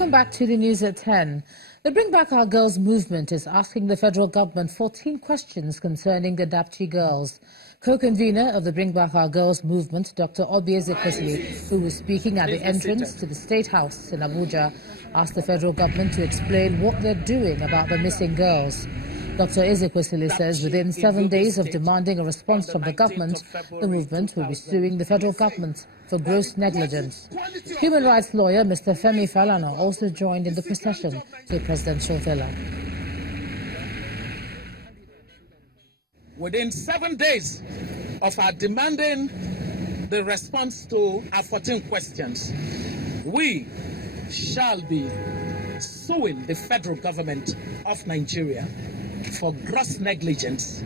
Welcome back to the news at 10. The Bring Back Our Girls movement is asking the federal government 14 questions concerning the Dapchi girls. Co-convener of the Bring Back Our Girls movement, Dr. Obieze Kwesili, who was speaking at the entrance to the State House in Abuja, asked the federal government to explain what they're doing about the missing girls. Dr. Ezekwesili says within 7 days of demanding a response from the government, the movement will be suing the federal government for gross negligence. Human rights lawyer Mr. Femi Falana also joined in the procession to the presidential villa. Within 7 days of our demanding the response to our 14 questions, we shall be suing the federal government of Nigeria for gross negligence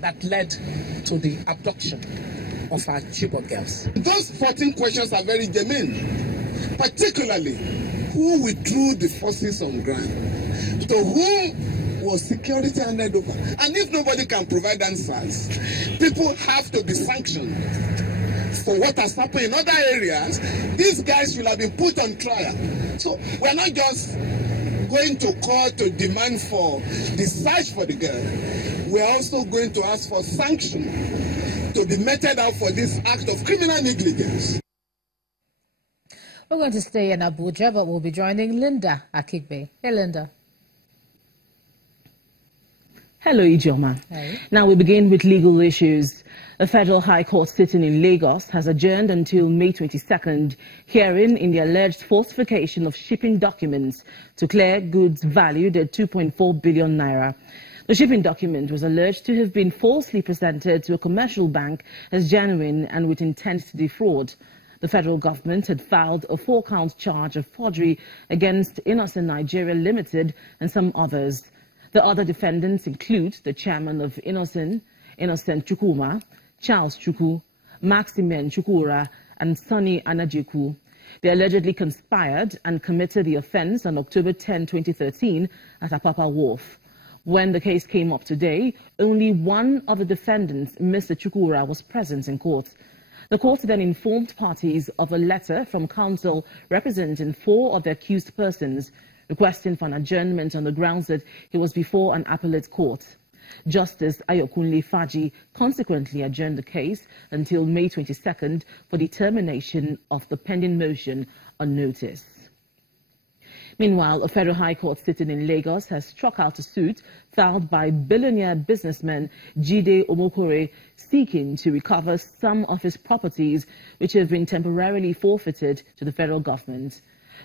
that led to the abduction of our Chibok girls. Those 14 questions are very germane, particularly who withdrew the forces on ground, to whom was security handed over. And if nobody can provide answers, people have to be sanctioned for what has happened in other areas. These guys will have been put on trial. So we're not just going to court to demand for the search for the girl. We're also going to ask for sanction to be meted out for this act of criminal negligence. We're going to stay in Abuja, but we'll be joining Linda Akigbe. Hey, Linda. Hello, Ijoma. Hey. Now we begin with legal issues. The Federal High Court sitting in Lagos has adjourned until May 22nd, hearing in the alleged falsification of shipping documents to clear goods valued at 2.4 billion naira. The shipping document was alleged to have been falsely presented to a commercial bank as genuine and with intent to defraud. The federal government had filed a 4-count charge of forgery against Innocent Nigeria Limited and some others. The other defendants include the chairman of Innocent Chukwuma, Charles Chukwu, Maximen Chukwura, and Sonny Anajeku. They allegedly conspired and committed the offense on October 10, 2013 at Apapa Wharf. When the case came up today, only one of the defendants, Mr. Chukwura, was present in court. The court then informed parties of a letter from counsel representing 4 of the accused persons, requesting for an adjournment on the grounds that he was before an appellate court. Justice Ayokunle Faji consequently adjourned the case until May 22nd for determination of the pending motion on notice. Meanwhile, a federal high court sitting in Lagos has struck out a suit filed by billionaire businessman Jide Omokore seeking to recover some of his properties which have been temporarily forfeited to the federal government.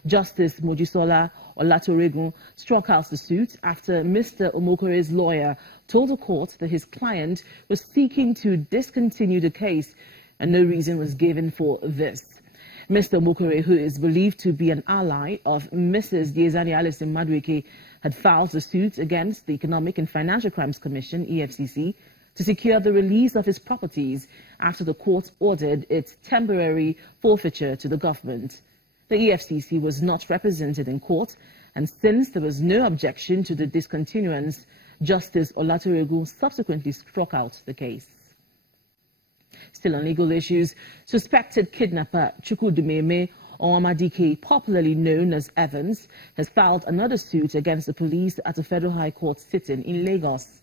Justice Mojisola Olatoregun struck out the suit after Mr. Omokore's lawyer told the court that his client was seeking to discontinue the case and no reason was given for this. Mr. Omokore, who is believed to be an ally of Mrs. Diezani Alison Madueke, had filed the suit against the Economic and Financial Crimes Commission, EFCC, to secure the release of his properties after the court ordered its temporary forfeiture to the government. The EFCC was not represented in court, and since there was no objection to the discontinuance, Justice Olatoregun subsequently struck out the case. Still on legal issues, suspected kidnapper Chukwudumeme Owamadike, popularly known as Evans, has filed another suit against the police at a federal high court sitting in Lagos.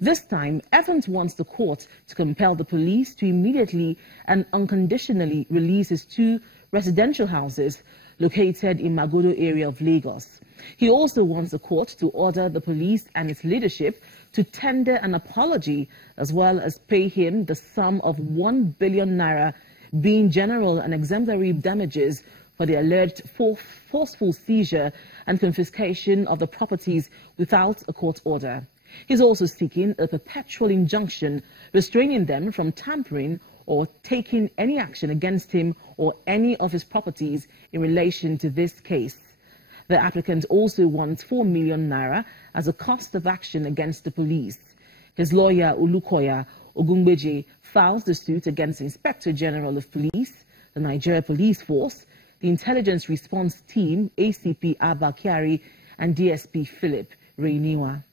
This time, Evans wants the court to compel the police to immediately and unconditionally release his 2 residential houses located in Magodo area of Lagos. He also wants the court to order the police and its leadership to tender an apology as well as pay him the sum of 1 billion naira, being general and exemplary damages for the alleged forceful seizure and confiscation of the properties without a court order. He's also seeking a perpetual injunction restraining them from tampering or taking any action against him or any of his properties in relation to this case. The applicant also wants 4 million naira as a cost of action against the police. His lawyer, Olukoya Ogungbeje, files the suit against the Inspector General of Police, the Nigeria Police Force, the Intelligence Response Team, ACP Abba Kyari, and DSP Philip Reiniwa.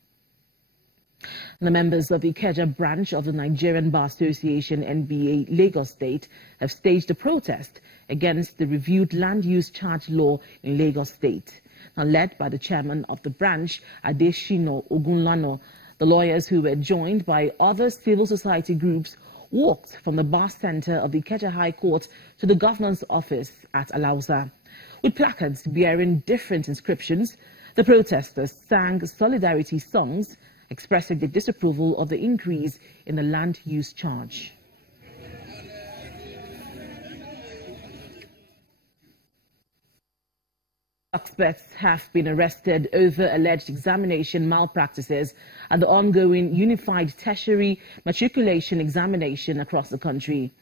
The members of the Ikeja branch of the Nigerian Bar Association (NBA) Lagos State have staged a protest against the reviewed land use charge law in Lagos State. Now led by the chairman of the branch, Adeshino Ogunlano, the lawyers, who were joined by other civil society groups, walked from the bar center of the Ikeja High Court to the governor's office at Alausa. With placards bearing different inscriptions, the protesters sang solidarity songs expressing the disapproval of the increase in the land use charge. Suspects have been arrested over alleged examination malpractices at the ongoing Unified Tertiary Matriculation Examination across the country.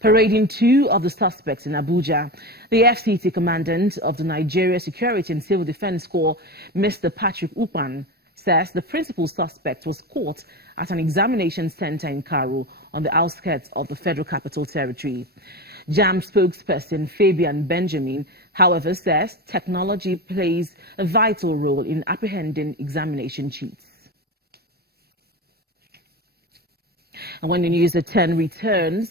Parading two of the suspects in Abuja, the FCT commandant of the Nigeria Security and Civil Defense Corps, Mr. Pt.3, says the principal suspect was caught at an examination center in Karu on the outskirts of the Federal Capital Territory. JAM spokesperson Fabian Benjamin, however, says technology plays a vital role in apprehending examination cheats. And when the News at 10 returns,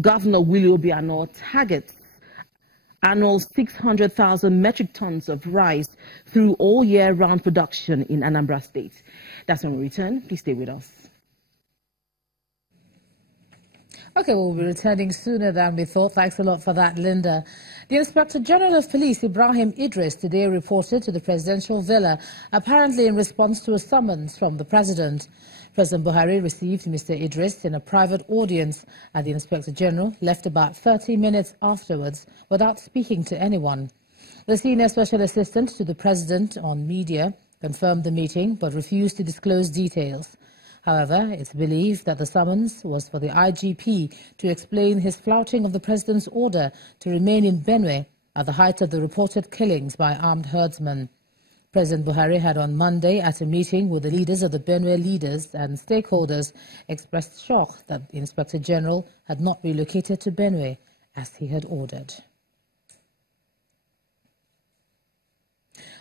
Governor Willie Obiano targets annual 600,000 metric tons of rice through all year-round production in Anambra State. That's when we return. Please stay with us. Okay, we'll be returning sooner than we thought. Thanks a lot for that, Linda. The Inspector General of Police, Ibrahim Idris, today reported to the presidential villa, apparently in response to a summons from the president. President Buhari received Mr. Idris in a private audience, and the Inspector General left about 30 minutes afterwards without speaking to anyone. The senior special assistant to the president on media confirmed the meeting but refused to disclose details. However, it's believed that the summons was for the IGP to explain his flouting of the president's order to remain in Benue at the height of the reported killings by armed herdsmen. President Buhari had on Monday, at a meeting with the leaders of the Benue leaders and stakeholders, expressed shock that the Inspector General had not relocated to Benue as he had ordered.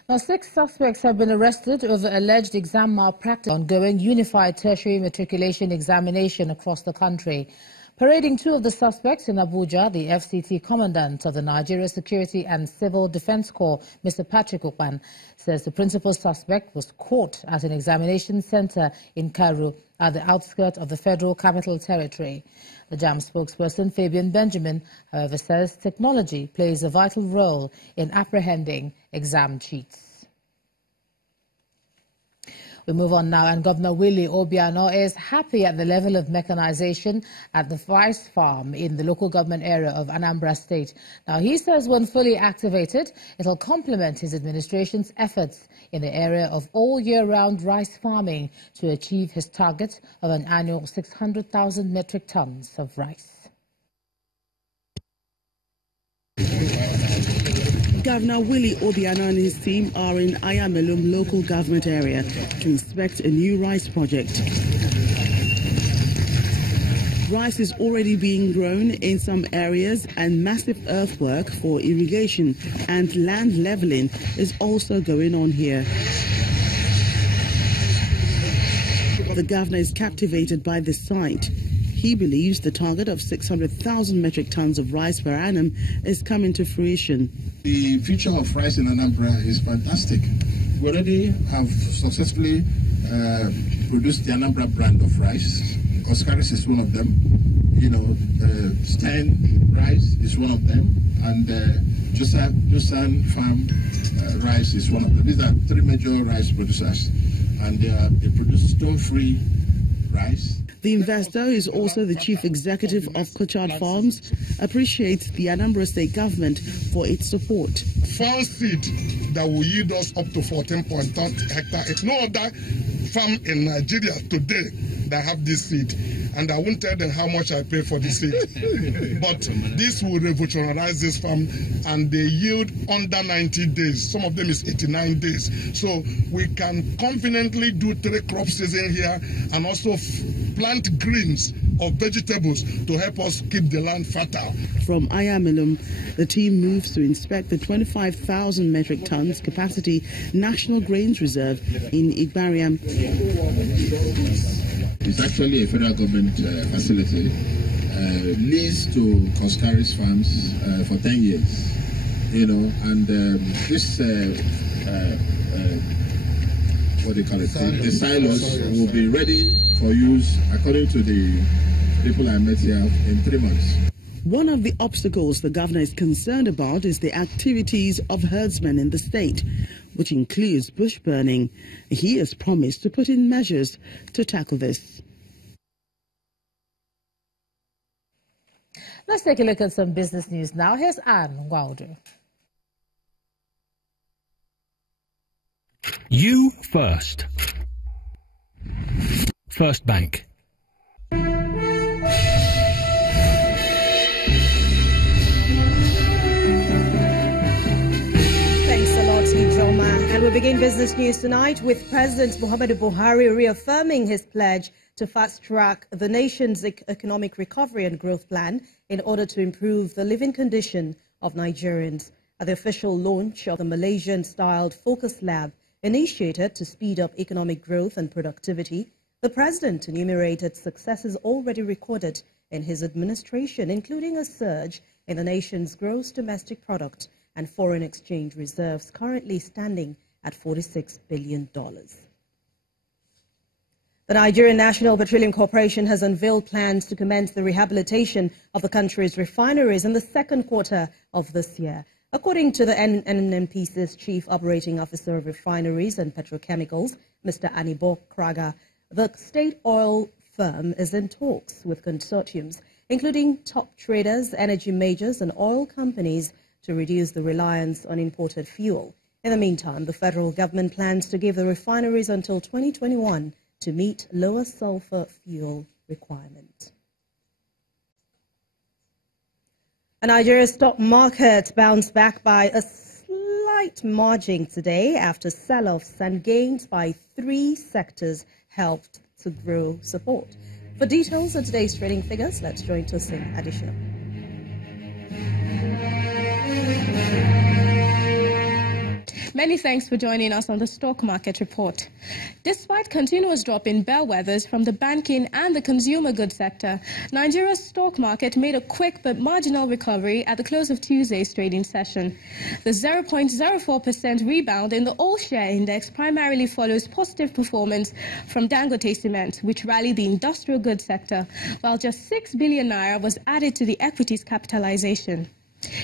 Now, 6 suspects have been arrested over alleged exam malpractice ongoing Unified Tertiary Matriculation Examination across the country. Parading 2 of the suspects in Abuja, the FCT commandant of the Nigeria Security and Civil Defense Corps, Mr. Pt.3, says the principal suspect was caught at an examination center in Karu at the outskirts of the Federal Capital Territory. The JAM spokesperson, Fabian Benjamin, however, says technology plays a vital role in apprehending exam cheats. We move on now, and Governor Willie Obiano is happy at the level of mechanization at the rice farm in the local government area of Anambra State. Now, he says when fully activated, it will complement his administration's efforts in the area of all year-round rice farming to achieve his target of an annual 600,000 metric tons of rice. Governor Willie Obiano and his team are in Ayamelum local government area to inspect a new rice project. Rice is already being grown in some areas, and massive earthwork for irrigation and land leveling is also going on here. The governor is captivated by this site. He believes the target of 600,000 metric tons of rice per annum is coming to fruition. The future of rice in Anambra is fantastic. We already have successfully produced the Anambra brand of rice. Oscaris is one of them. You know, Stein rice is one of them, and Josan Farm rice is one of them. These are 3 major rice producers, and they produce stone-free rice. The investor, who is also the chief executive of Kochard Farms, appreciates the Anambra State government for its support. Farm seed that will yield us up to 14.2 hectares. It's no other farm in Nigeria today that have this seed. And I won't tell them how much I pay for the seed. But this will revolutionize this farm, and they yield under 90 days. Some of them is 89 days. So we can confidently do 3 crop season here, and also plant greens of vegetables to help us keep the land fertile. From Ayamelum, the team moves to inspect the 25,000 metric tons capacity National Grains Reserve in Igbariam. It's actually a federal government facility leased to Coscaris farms for 10 years. And this what do you call it? The silos will be ready for use, according to the people I met here, in 3 months. One of the obstacles the governor is concerned about is the activities of herdsmen in the state, which includes bush burning. He has promised to put in measures to tackle this. Let's take a look at some business news now. Here's Anne Wilder. You first. First Bank. And we begin business news tonight with President Muhammadu Buhari reaffirming his pledge to fast-track the nation's economic recovery and growth plan in order to improve the living condition of Nigerians. At the official launch of the Malaysian-styled Focus Lab initiated to speed up economic growth and productivity, the president enumerated successes already recorded in his administration, including a surge in the nation's gross domestic product and foreign exchange reserves, currently standing at $46 billion. The Nigerian National Petroleum Corporation has unveiled plans to commence the rehabilitation of the country's refineries in the second quarter of this year. According to the NNPC's Chief Operating Officer of Refineries and Petrochemicals, Mr. Anibo Kraga, the state oil firm is in talks with consortiums, including top traders, energy majors, and oil companies, to reduce the reliance on imported fuel. In the meantime, the federal government plans to give the refineries until 2021 to meet lower sulfur fuel requirements. Nigeria's stock market bounced back by a slight margin today after sell-offs, and gains by 3 sectors helped to grow support. For details on today's trading figures, let's join Tosin Additional. Many thanks for joining us on the Stock Market Report. Despite continuous drop in bellwethers from the banking and the consumer goods sector, Nigeria's stock market made a quick but marginal recovery at the close of Tuesday's trading session. The 0.04% rebound in the all-share index primarily follows positive performance from Dangote Cement, which rallied the industrial goods sector, while just 6 billion naira was added to the equities capitalization.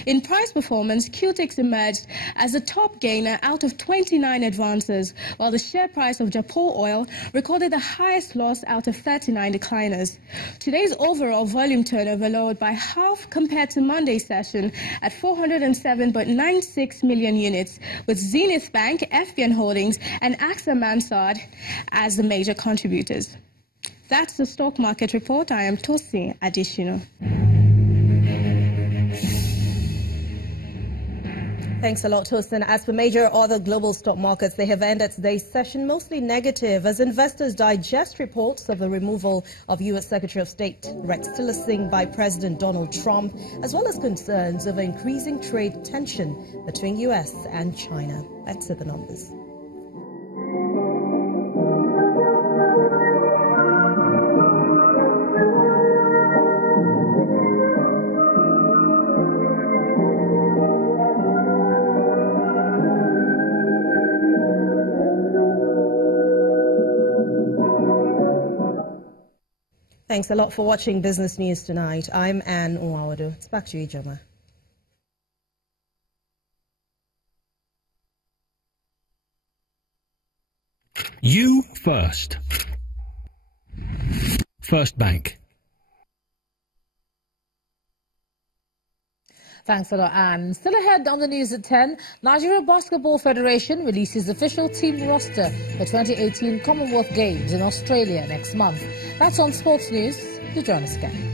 In price performance, QTix emerged as the top gainer out of 29 advances, while the share price of Japo Oil recorded the highest loss out of 39 decliners. Today's overall volume turnover lowered by half compared to Monday's session at 407.96 million units, with Zenith Bank, FBN Holdings, and AXA Mansard as the major contributors. That's the Stock Market Report. I am Tosi Additional. Thanks a lot, Tosin. As for major other global stock markets, they have ended today's session mostly negative as investors digest reports of the removal of U.S. Secretary of State Rex Tillerson by President Donald Trump, as well as concerns over increasing trade tension between U.S. and China. Let's see the numbers. Thanks a lot for watching Business News tonight. I'm Anne Nwawadu. It's back to you, Joma. You first. First Bank. Thanks a lot, Anne. Still ahead on the news at 10, Nigeria Basketball Federation releases official team roster for 2018 Commonwealth Games in Australia next month. That's on Sports News. Do join us again.